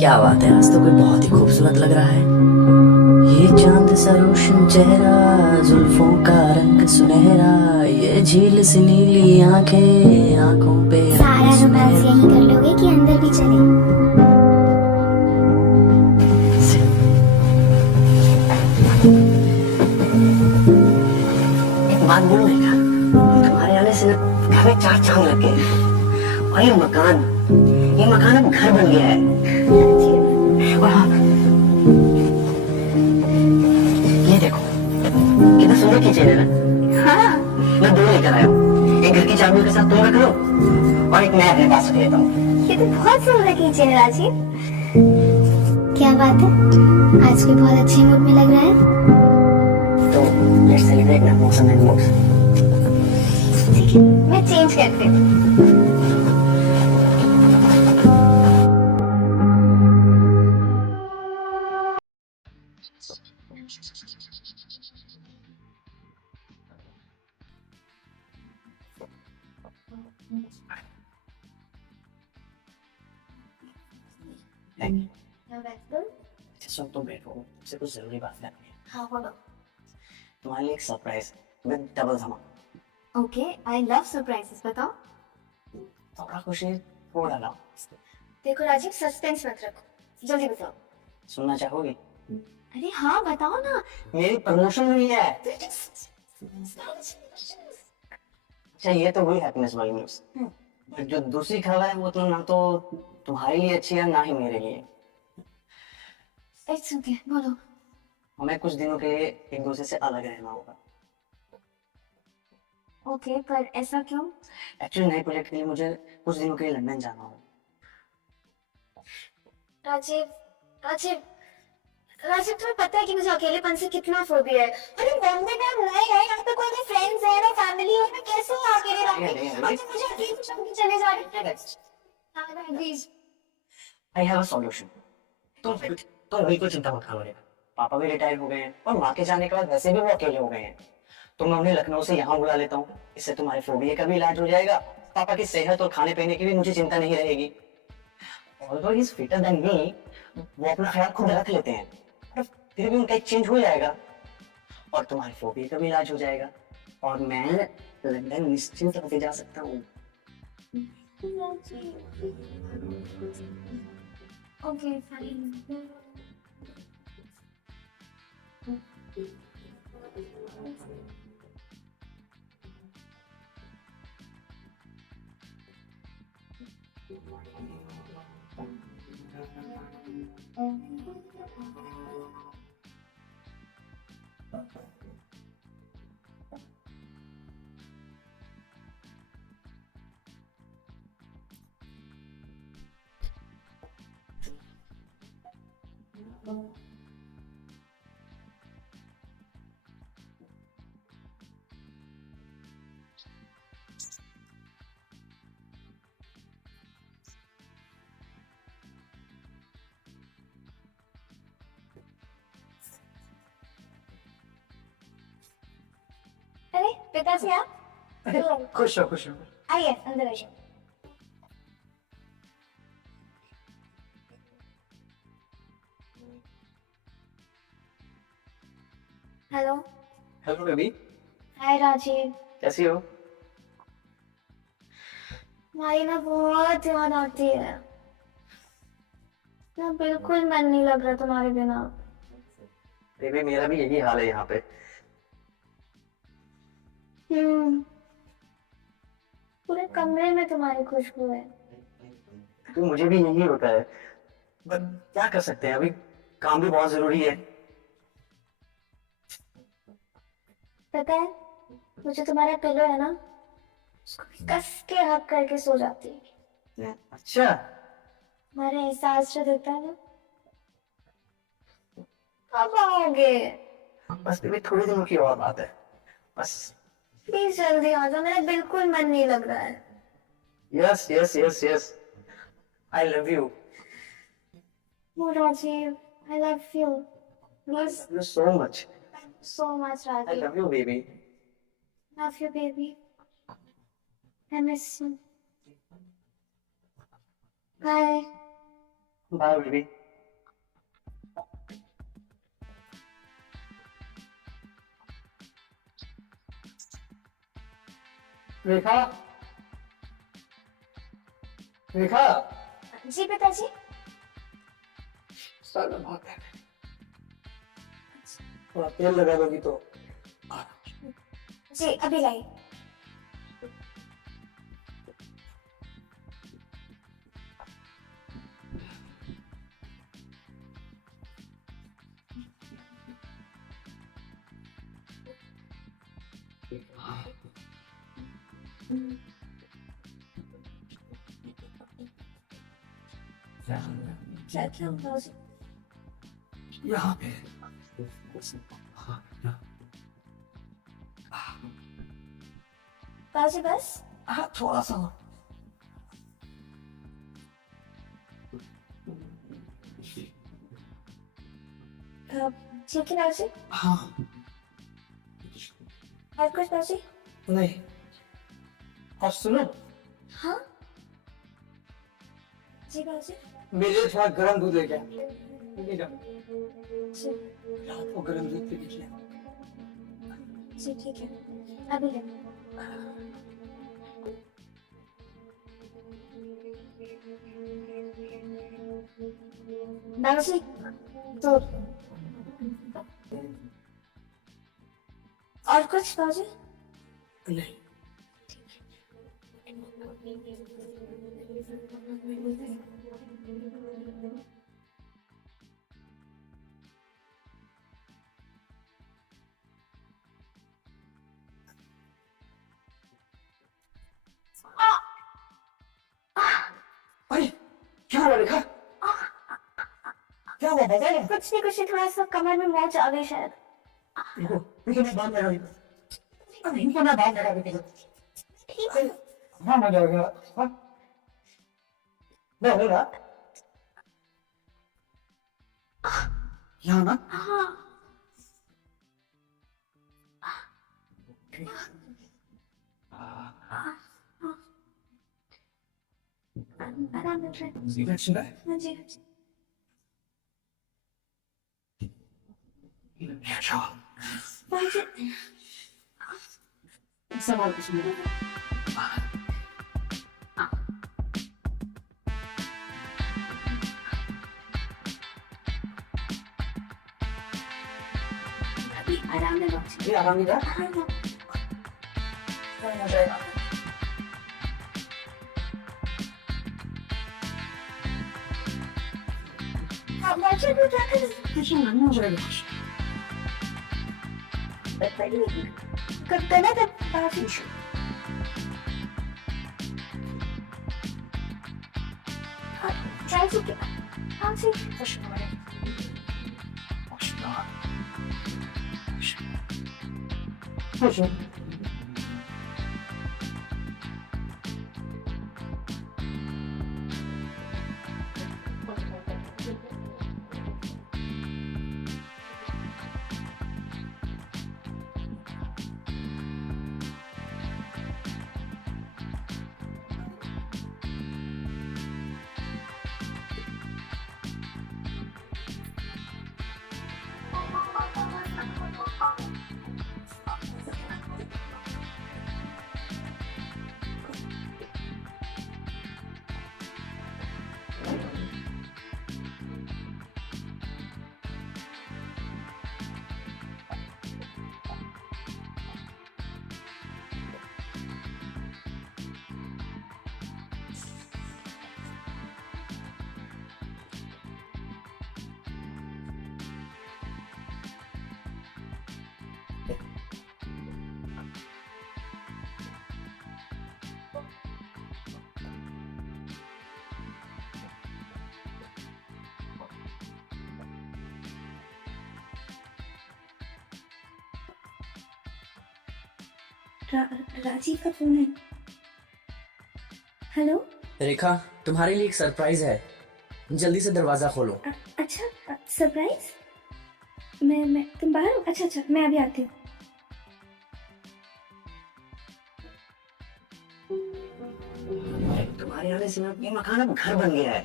क्या बात है, आज तो कोई बहुत ही खूबसूरत लग रहा है। ये चांद सा रोशन चेहरा, जुल्फों का रंग सुनहरा, ये झील सी नीली आंखें, आंखों पे सारा रोमांस यहीं कर लोगे कि अंदर भी चले? एक बात बोलूं क्या? तुम्हारे आने से घर में चार चांद लग गए हैं। और ये मकान अब घर बन गया है। और हाँ, ये देखो कितना सुंदर किचन है ना। हाँ, मैं दो लेकर आया हूँ। एक घर की चाबियों के साथ तुम रख लो और एक मैं अपने पास रख लेता हूँ। ये तो बहुत सुंदर किचन है राजीव। क्या बात है, आज भी बहुत अच्छे मूड में लग रहा है। तो लेट्स सेलिब्रेट ना, मौसम एंड मूड। ठीक है, मैं चेंज करती हूँ। सुन, तुम बैठो, मुझसे कुछ जरूरी बात करनी है। हाँ बोलो। तुम्हारे लिए एक सरप्राइज विद डबल धमाका। ओके, आई लव सरप्राइजेस, बताओ। थोड़ा खुशी, थोड़ा ना। देखो राजीव, सस्पेंस मत रखो, जल्दी बताओ। सुनना चाहोगी? अरे हाँ बताओ ना। मेरी प्रमोशन हुई है। अच्छा, ये तो हुई हैप्पीनेस वाली न्यूज़। बट जो दूसरी खबर है वो तो ना तो तुम्हारे लिए अच्छी है ना ही मेरे लिए। इट्स ओके, बोलो। हमें कुछ दिनों के लिए एक दूसरे से अलग रहना होगा। ओके, पर ऐसा क्यों? एक्चुअली नए प्रोजेक्ट के लिए मुझे कुछ दिनों के लिए लंदन जाना होगा। राजीव, राजीव, राजीव, तुम्हें पता है कि मुझे अकेलेपन से कितना फोबिया है। अरे बॉम्बे में हम नए हैं, यहाँ पे कोई नहीं फ्रेंड्स है ना फैमिली है, मैं कैसे अकेले रहूंगी? अब तुम मुझे अकेले छोड़ के चले जा रहे हो? Please. I have a solution. तुम बिल्कुल चिंता मत करो। पापा भी रिटायर हो गए हैं और माँ के जाने के बाद वैसे भी वो अकेले हो गए हैं। तो मैं उन्हें लखनऊ से यहाँ बुला लेता हूँ। इससे तुम्हारे फोबिया का भी इलाज हो जाएगा। पापा की सेहत और खाने पीने की भी मुझे चिंता नहीं रहेगी। Although he is fitter than me, वो अपना ख्याल खुद रख लेते हैं। पर फिर भी उनका एक चेंज हो जाएगा और तुम्हारी फोबिया का भी इलाज हो जाएगा और मैं लंदन निश्चिंत होकर जा सकता हूँ। Okay fine. अरे पिताजी आप खुश हो खुश हो। आइए अंदर आइए। हेलो। हेलो बेबी, हाय राजीव। कैसी हो? तुम्हारी ना बहुत याद आती है ना, बिल्कुल मन नहीं लग रहा तुम्हारे बिना। बेबी मेरा भी यही हाल है यहाँ पे। हम्म, पूरे कमरे में तुम्हारी खुशबू है। तो मुझे भी यही होता है, बट क्या कर सकते हैं, अभी काम भी बहुत जरूरी है। पता है, मुझे तुम्हारा पिलो है ना, उसको कस के हक करके सो जाती है। अच्छा, तुम्हारे एहसास जो देता है ना। कब आओगे? बस बेबी थोड़ी दिनों की और बात है बस। प्लीज जल्दी आ जाओ, मेरा बिल्कुल मन नहीं लग रहा है। Yes yes yes yes, I love you. Oh, Rajiv, I love you. Please, love you so much. so much, I Rajiv. Love you baby. Love you, baby. I miss you. Bye. Bye baby. Rekha, Rekha. जी पिताजी। साला बहुत है। थोड़ा तेल लगा दोगी तो। जी अभी लाई। यहाँ पे। पिताजी बस। हाँ थोड़ा सा। ठीक है पिताजी। हाँ और कुछ पिताजी? नहीं। और सुनो, हाँ जी पिताजी। मेरे लिए थोड़ा गर्म दूध लेके आ। जी रात को गर्म दूध पी लीजिए। जी ठीक है अभी ले। पिताजी तो और कुछ पिताजी? नहीं। अरे क्या हुआ रेखा? क्या हुआ बताइए। कुछ नहीं थोड़ा सा कमर में मोच आ गई शायद। देखो देखो मैं बांध लगा देता हूँ। इनको मैं बांध लगा देता हूँ। हाँ मजा आ गया। हाँ मैं होगा यहाँ ना। हाँ आराम मिल रहा है। सीधा सुना है। हाँ जी अच्छा पिताजी। सवाल किसने? अभी आराम में लो। ये आराम नहीं था। हाँ हाँ हो जाएगा। हाँ बच्चे को जाकर कुछ नहीं हो जाएगा। करते ना तब पिताजी। हाँ ट्राई कीजिए। हाँ जी खुश राजीव का फोन है। हेलो रेखा, तुम्हारे लिए एक सरप्राइज है। जल्दी से दरवाजा खोलो। अच्छा सरप्राइज। मैं तुम बाहर हो? अच्छा मैं अभी आती हूँ। तुम्हारे आने से ना ये मकान अब घर बन गया है।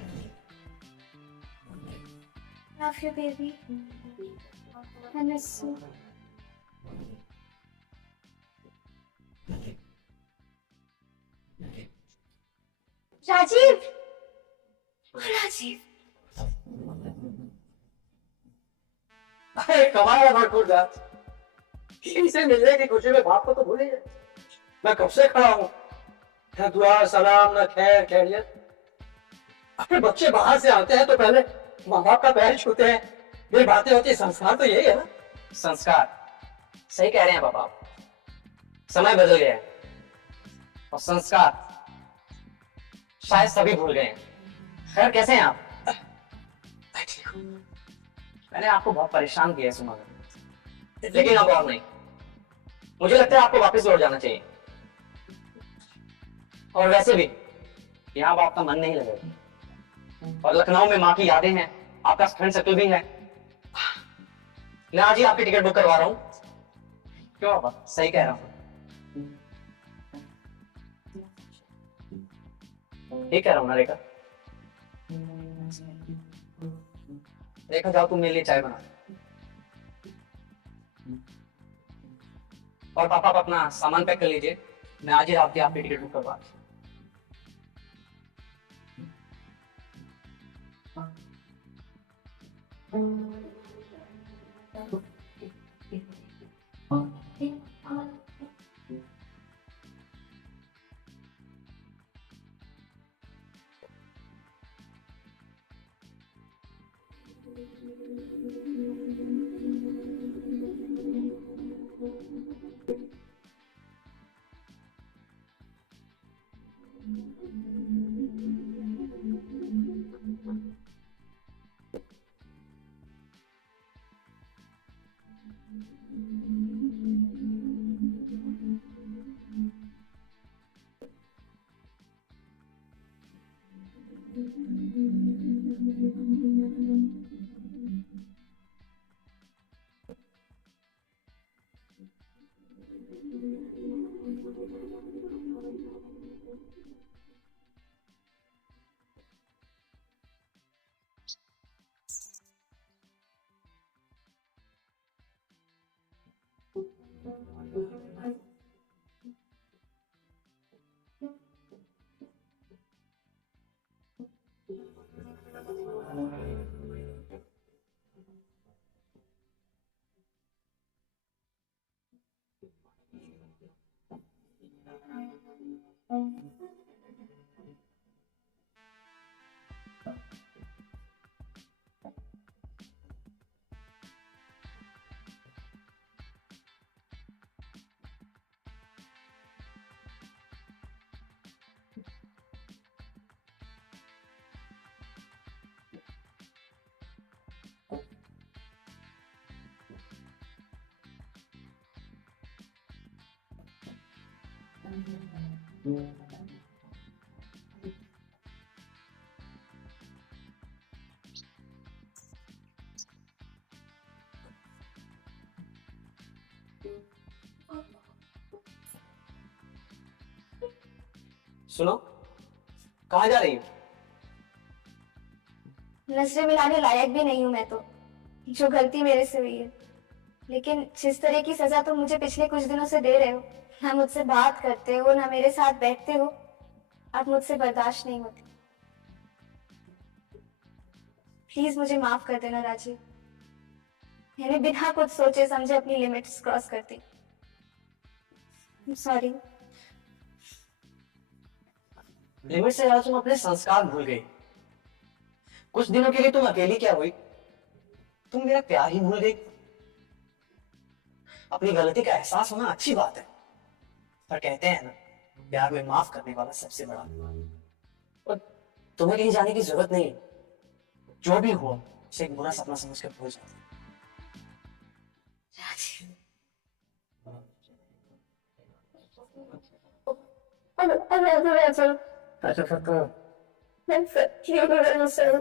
love you, baby. I miss you. Rajiv, Rajiv, अरे कमाल है भरपूर जात। इसे मिलने की खुशी में बाप को तो भूल ही गए। मैं कब से खड़ा हूँ, न दुआ सलाम न खैर खैरियत। अपने बच्चे बाहर से आते हैं तो पहले माँ बाप का पैर छूते हैं। ये बातें होती है, संस्कार तो यही है ना। संस्कार, सही कह रहे हैं पापा, समय बदल गया है और संस्कार शायद सभी भूल गए हैं। खैर, कैसे हैं आप? ठीक हूँ। मैंने आपको बहुत परेशान किया है सुमा, लेकिन अब और नहीं। मुझे लगता है आपको वापस लौट जाना चाहिए। और वैसे भी यहाँ अब आपका मन नहीं लगेगा, और लखनऊ में माँ की यादें हैं, आपका फ्रेंड सर्कल भी है। मैं आज ही आपकी टिकट बुक करवा रहा हूँ। क्यों पापा, सही कह रहा हूँ? ठीक कह रहा हूँ ना रेखा? रेखा, जाओ तुम मेरे लिए चाय बना। और पापा, आप अपना सामान पैक कर लीजिए, मैं आज ही रात की आपकी टिकट बुक करवा। सुनो, कहाँ जा रही हो? नजरें मिलाने लायक भी नहीं हूँ मैं तो, जो गलती मेरे से हुई है। लेकिन जिस तरह की सजा तुम मुझे पिछले कुछ दिनों से दे रहे हो, ना मुझसे बात करते हो ना मेरे साथ बैठते हो, अब मुझसे बर्दाश्त नहीं होती। प्लीज मुझे माफ कर देना राजीव। मैंने बिना कुछ सोचे समझे अपनी लिमिट्स क्रॉस कर दी। सॉरी। लिमिट से ज्यादा तुम अपने संस्कार भूल गई। कुछ दिनों के लिए तुम अकेली क्या हुई? तुम मेरा प्यार ही भूल गई। अपनी गलती का एहसास होना अच्छी बात है, पर कहते हैं ना, प्यार में माफ करने वाला सबसे बड़ा। और तुम्हें कहीं जाने की जरूरत नहीं है। जो भी हो उसे एक बुरा सपना समझ कर भूल जाओ। I love you, Rachel. अच्छा, I'm so cute, Rachel.